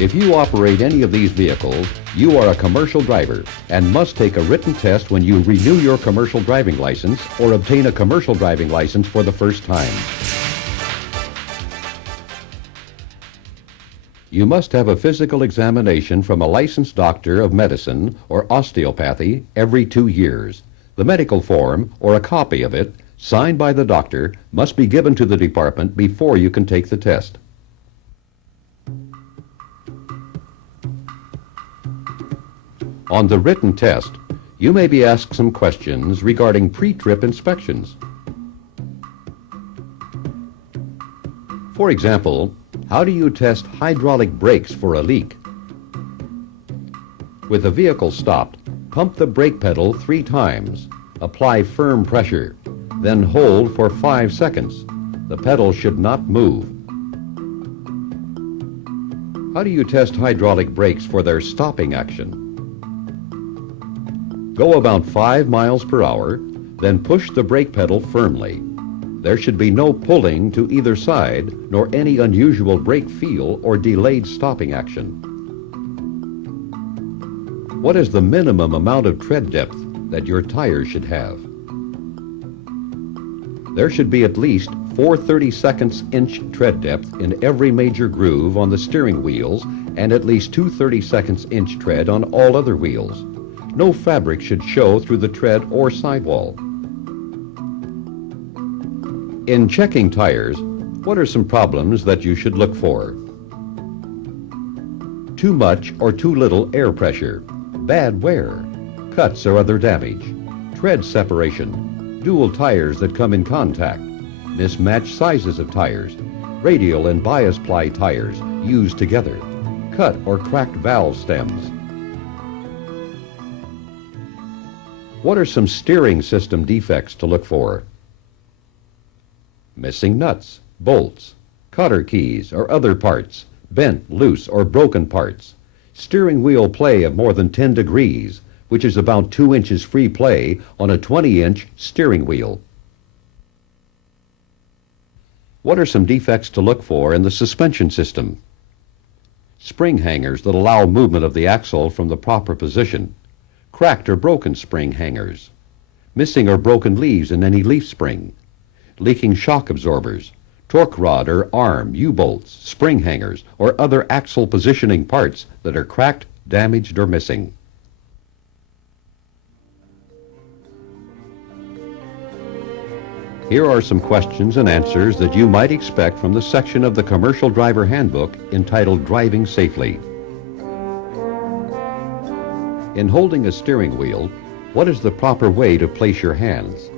If you operate any of these vehicles, you are a commercial driver and must take a written test when you renew your commercial driving license or obtain a commercial driving license for the first time. You must have a physical examination from a licensed doctor of medicine or osteopathy every 2 years. The medical form, or a copy of it, signed by the doctor, must be given to the department before you can take the test. On the written test, you may be asked some questions regarding pre-trip inspections. For example, how do you test hydraulic brakes for a leak? With the vehicle stopped, pump the brake pedal 3 times. Apply firm pressure, then hold for 5 seconds. The pedal should not move. How do you test hydraulic brakes for their stopping action? Go about 5 miles per hour, then push the brake pedal firmly. There should be no pulling to either side, nor any unusual brake feel or delayed stopping action. What is the minimum amount of tread depth that your tires should have? There should be at least 4 32/inch tread depth in every major groove on the steering wheels and at least 2 32/inch tread on all other wheels. No fabric should show through the tread or sidewall. In checking tires, what are some problems that you should look for? Too much or too little air pressure, bad wear, cuts or other damage, tread separation, dual tires that come in contact, mismatched sizes of tires, radial and bias ply tires used together, cut or cracked valve stems. What are some steering system defects to look for? Missing nuts, bolts, cotter keys or other parts, bent, loose, or broken parts, steering wheel play of more than 10 degrees, which is about 2 inches free play on a 20-inch steering wheel. What are some defects to look for in the suspension system? Spring hangers that allow movement of the axle from the proper position, cracked or broken spring hangers, missing or broken leaves in any leaf spring, leaking shock absorbers, torque rod or arm, U-bolts, spring hangers, or other axle positioning parts that are cracked, damaged, or missing. Here are some questions and answers that you might expect from the section of the Commercial Driver Handbook entitled Driving Safely. In holding a steering wheel, what is the proper way to place your hands?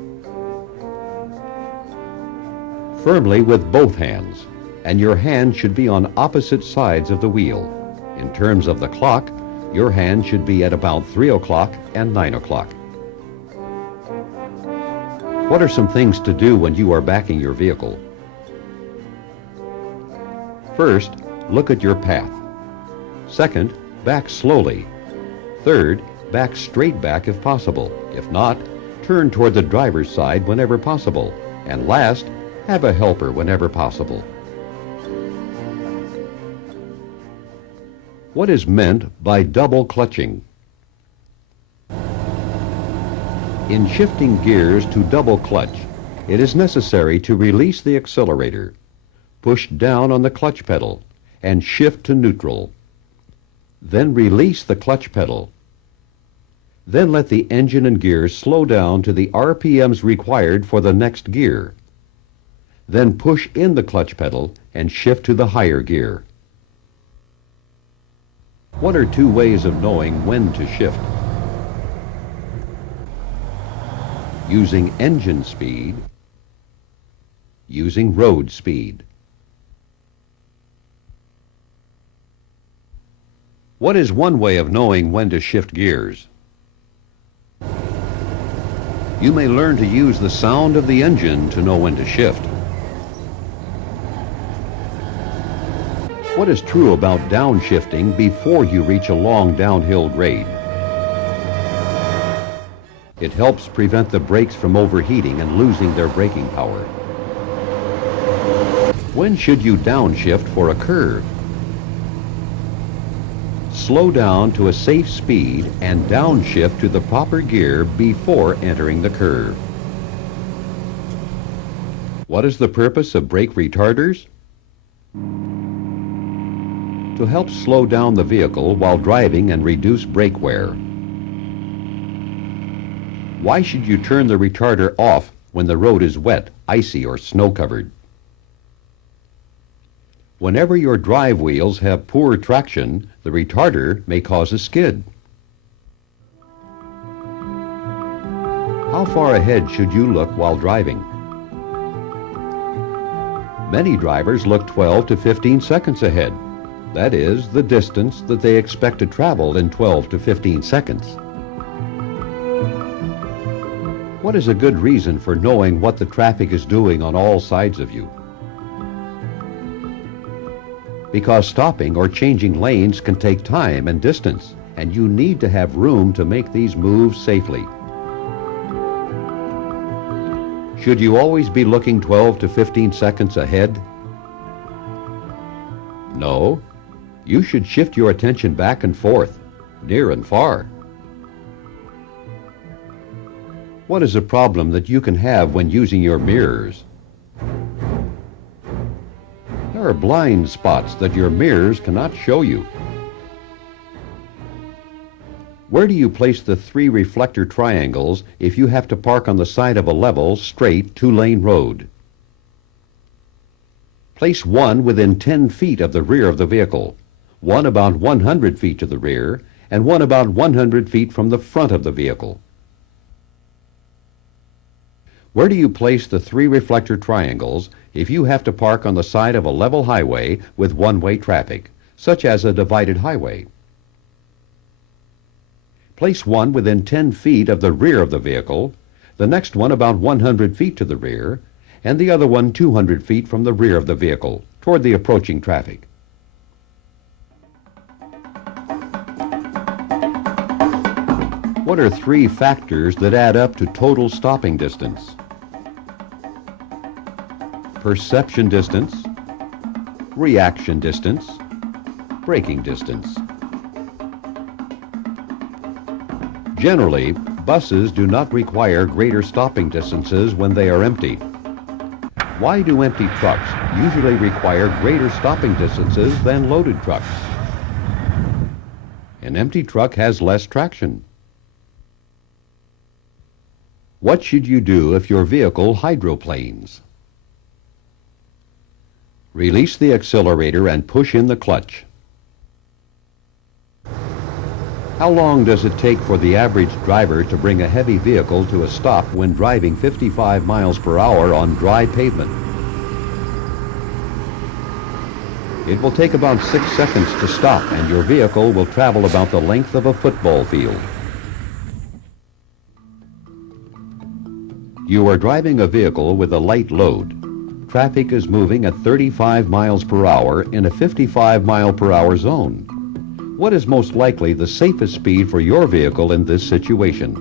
Firmly with both hands, and your hand should be on opposite sides of the wheel. In terms of the clock, your hand should be at about 3 o'clock and 9 o'clock. What are some things to do when you are backing your vehicle? First, look at your path. Second, back slowly. Third, back straight back if possible. If not, turn toward the driver's side whenever possible. And last, have a helper whenever possible. What is meant by double clutching? In shifting gears to double clutch, it is necessary to release the accelerator, push down on the clutch pedal, and shift to neutral. Then release the clutch pedal. Then let the engine and gears slow down to the RPMs required for the next gear. Then push in the clutch pedal and shift to the higher gear. What are 2 ways of knowing when to shift? Using engine speed, using road speed. What is one way of knowing when to shift gears? You may learn to use the sound of the engine to know when to shift. What is true about downshifting before you reach a long downhill grade? It helps prevent the brakes from overheating and losing their braking power. When should you downshift for a curve? slow down to a safe speed and downshift to the proper gear before entering the curve. What is the purpose of brake retarders? To help slow down the vehicle while driving and reduce brake wear. Why should you turn the retarder off when the road is wet, icy, or snow-covered? Whenever your drive wheels have poor traction, the retarder may cause a skid. How far ahead should you look while driving? Many drivers look 12 to 15 seconds ahead. That is, the distance that they expect to travel in 12 to 15 seconds. What is a good reason for knowing what the traffic is doing on all sides of you? Because stopping or changing lanes can take time and distance, and you need to have room to make these moves safely. Should you always be looking 12 to 15 seconds ahead? No. You should shift your attention back and forth, near and far. What is a problem that you can have when using your mirrors? There are blind spots that your mirrors cannot show you. Where do you place the 3 reflector triangles if you have to park on the side of a level, straight, 2-lane road? Place one within 10 feet of the rear of the vehicle, one about 100 feet to the rear, and one about 100 feet from the front of the vehicle. Where do you place the 3 reflector triangles if you have to park on the side of a level highway with one-way traffic, such as a divided highway? Place one within 10 feet of the rear of the vehicle, the next one about 100 feet to the rear, and the other one 200 feet from the rear of the vehicle, toward the approaching traffic. What are 3 factors that add up to total stopping distance? Perception distance, reaction distance, braking distance. Generally, buses do not require greater stopping distances when they are empty. Why do empty trucks usually require greater stopping distances than loaded trucks? An empty truck has less traction. What should you do if your vehicle hydroplanes? Release the accelerator and push in the clutch. How long does it take for the average driver to bring a heavy vehicle to a stop when driving 55 miles per hour on dry pavement? It will take about 6 seconds to stop, and your vehicle will travel about the length of a football field. You are driving a vehicle with a light load. Traffic is moving at 35 miles per hour in a 55 mile per hour zone. What is most likely the safest speed for your vehicle in this situation?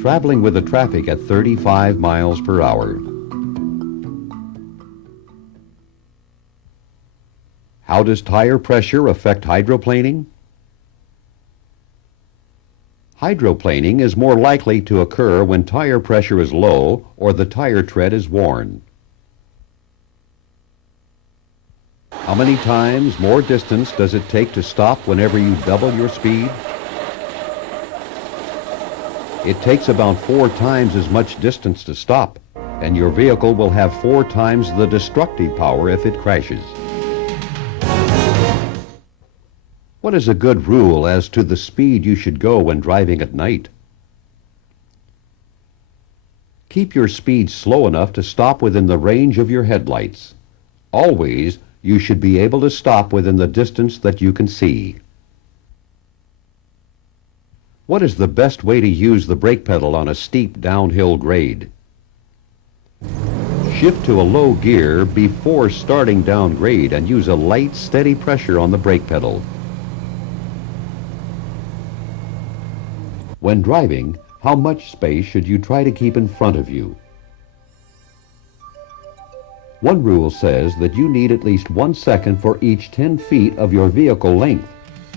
Traveling with the traffic at 35 miles per hour. How does tire pressure affect hydroplaning? Hydroplaning is more likely to occur when tire pressure is low or the tire tread is worn. How many times more distance does it take to stop whenever you double your speed? It takes about 4 times as much distance to stop, and your vehicle will have 4 times the destructive power if it crashes. What is a good rule as to the speed you should go when driving at night? Keep your speed slow enough to stop within the range of your headlights. Always, you should be able to stop within the distance that you can see. What is the best way to use the brake pedal on a steep downhill grade? Shift to a low gear before starting down grade and use a light, steady pressure on the brake pedal. When driving, how much space should you try to keep in front of you? One rule says that you need at least 1 second for each 10 feet of your vehicle length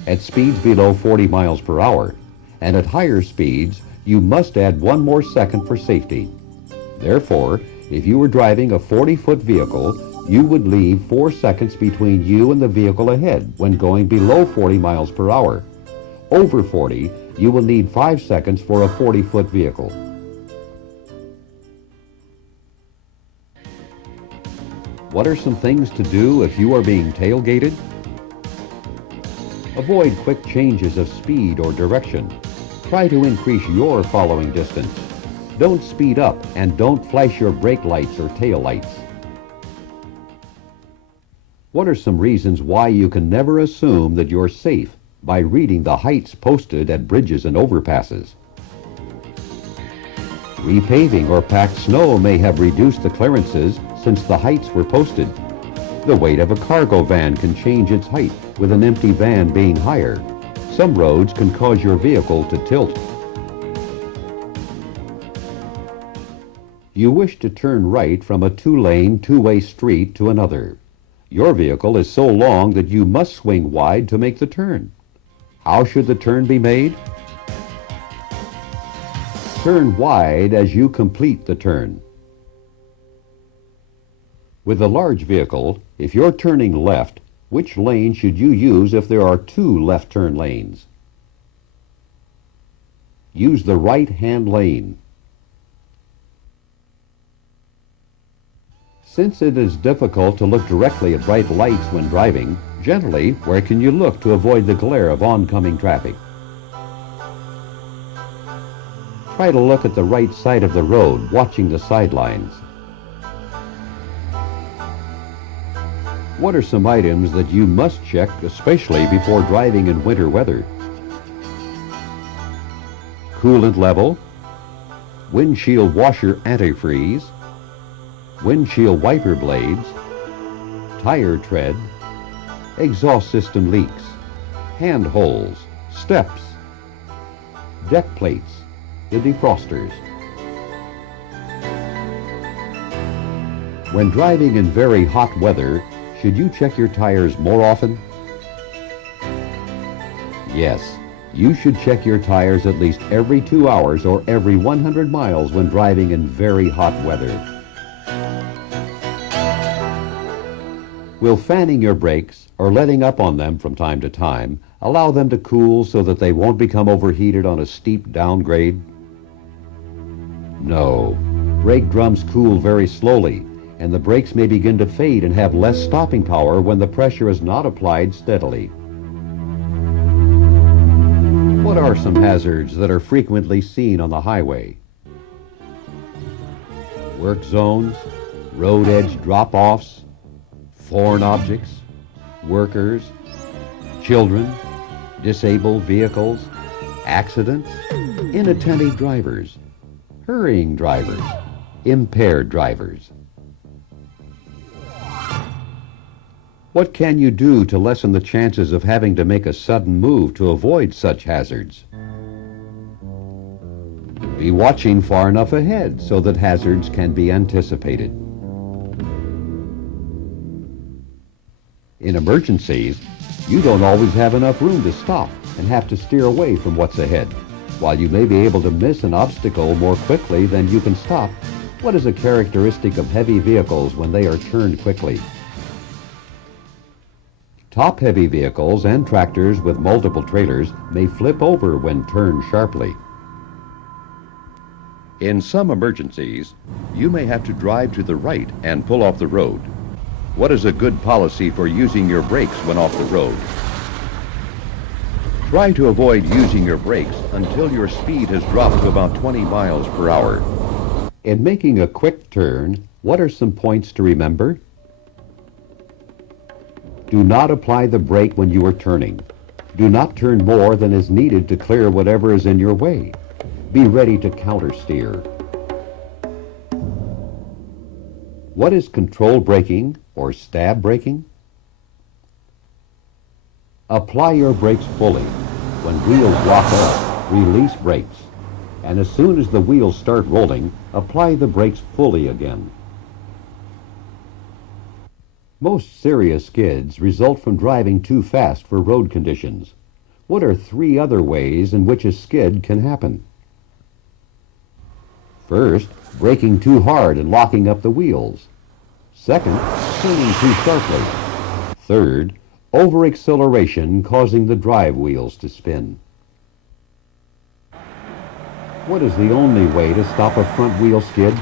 at speeds below 40 miles per hour, and at higher speeds you must add 1 more second for safety. Therefore, if you were driving a 40-foot vehicle, you would leave 4 seconds between you and the vehicle ahead when going below 40 miles per hour. Over 40, you will need 5 seconds for a 40-foot vehicle. What are some things to do if you are being tailgated? Avoid quick changes of speed or direction. Try to increase your following distance. Don't speed up and don't flash your brake lights or tail lights. What are some reasons why you can never assume that you're safe by reading the heights posted at bridges and overpasses? Repaving or packed snow may have reduced the clearances since the heights were posted. The weight of a cargo van can change its height with an empty van being higher. Some roads can cause your vehicle to tilt. You wish to turn right from a 2-lane, 2-way street to another. Your vehicle is so long that you must swing wide to make the turn. How should the turn be made? Turn wide as you complete the turn. With a large vehicle, if you're turning left, which lane should you use if there are 2 left turn lanes? Use the right-hand lane. Since it is difficult to look directly at bright lights when driving, generally, where can you look to avoid the glare of oncoming traffic? Try to look at the right side of the road, watching the sidelines. What are some items that you must check, especially before driving in winter weather? Coolant level, windshield washer antifreeze, windshield wiper blades, tire tread, exhaust system leaks, hand holes, steps, deck plates, the defrosters. When driving in very hot weather, should you check your tires more often? Yes, you should check your tires at least every 2 hours or every 100 miles when driving in very hot weather. Will fanning your brakes or letting up on them from time to time allow them to cool so that they won't become overheated on a steep downgrade? No. Brake drums cool very slowly, and the brakes may begin to fade and have less stopping power when the pressure is not applied steadily. What are some hazards that are frequently seen on the highway? Work zones, road edge drop-offs, foreign objects, workers, children, disabled vehicles, accidents, inattentive drivers, hurrying drivers, impaired drivers. What can you do to lessen the chances of having to make a sudden move to avoid such hazards? Be watching far enough ahead so that hazards can be anticipated. In emergencies, you don't always have enough room to stop and have to steer away from what's ahead. While you may be able to miss an obstacle more quickly than you can stop, what is a characteristic of heavy vehicles when they are turned quickly? Top-heavy vehicles and tractors with multiple trailers may flip over when turned sharply. In some emergencies, you may have to drive to the right and pull off the road. What is a good policy for using your brakes when off the road? Try to avoid using your brakes until your speed has dropped to about 20 miles per hour. In making a quick turn, what are some points to remember? Do not apply the brake when you are turning. Do not turn more than is needed to clear whatever is in your way. Be ready to countersteer. What is control braking or stab braking? Apply your brakes fully. When wheels lock up, release brakes. And as soon as the wheels start rolling, apply the brakes fully again. Most serious skids result from driving too fast for road conditions. What are 3 other ways in which a skid can happen? First, braking too hard and locking up the wheels. Second, swinging too sharply. Third, over-acceleration causing the drive wheels to spin. What is the only way to stop a front wheel skid?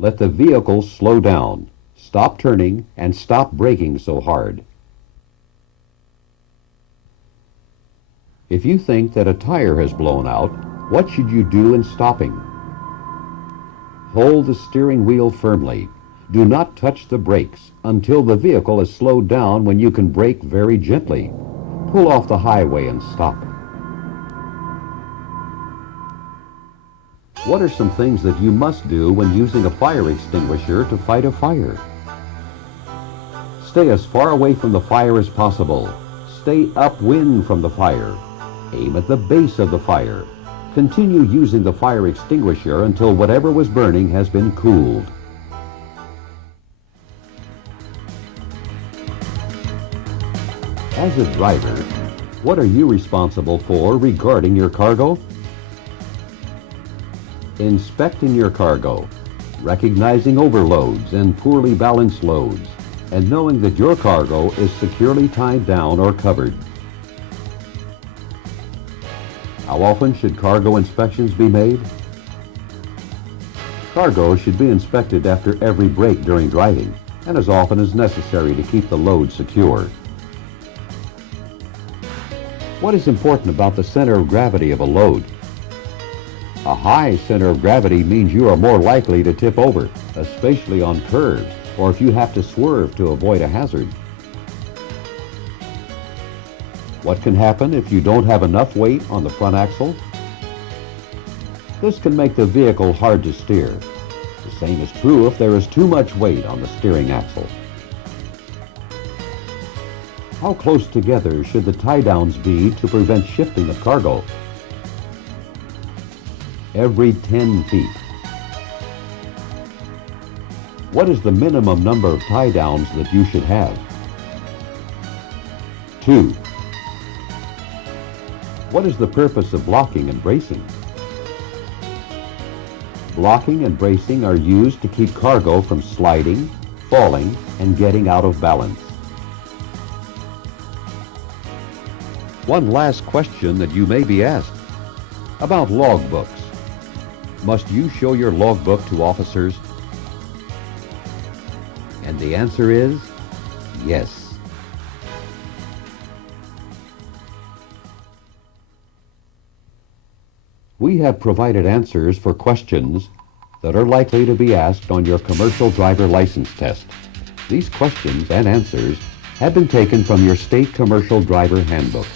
Let the vehicle slow down, stop turning, and stop braking so hard. If you think that a tire has blown out, what should you do in stopping? Hold the steering wheel firmly. Do not touch the brakes until the vehicle is slowed down when you can brake very gently. Pull off the highway and stop. What are some things that you must do when using a fire extinguisher to fight a fire? Stay as far away from the fire as possible. Stay upwind from the fire. Aim at the base of the fire. Continue using the fire extinguisher until whatever was burning has been cooled. As a driver, what are you responsible for regarding your cargo? Inspecting your cargo, recognizing overloads and poorly balanced loads, and knowing that your cargo is securely tied down or covered. How often should cargo inspections be made? Cargo should be inspected after every break during driving, and as often as necessary to keep the load secure. What is important about the center of gravity of a load? A high center of gravity means you are more likely to tip over, especially on curves, or if you have to swerve to avoid a hazard. What can happen if you don't have enough weight on the front axle? This can make the vehicle hard to steer. The same is true if there is too much weight on the steering axle. How close together should the tie-downs be to prevent shifting of cargo? Every 10 feet. What is the minimum number of tie-downs that you should have? 2. What is the purpose of blocking and bracing? Blocking and bracing are used to keep cargo from sliding, falling, and getting out of balance. One last question that you may be asked about logbooks. Must you show your logbook to officers? And the answer is yes. We have provided answers for questions that are likely to be asked on your commercial driver license test. These questions and answers have been taken from your state commercial driver handbook.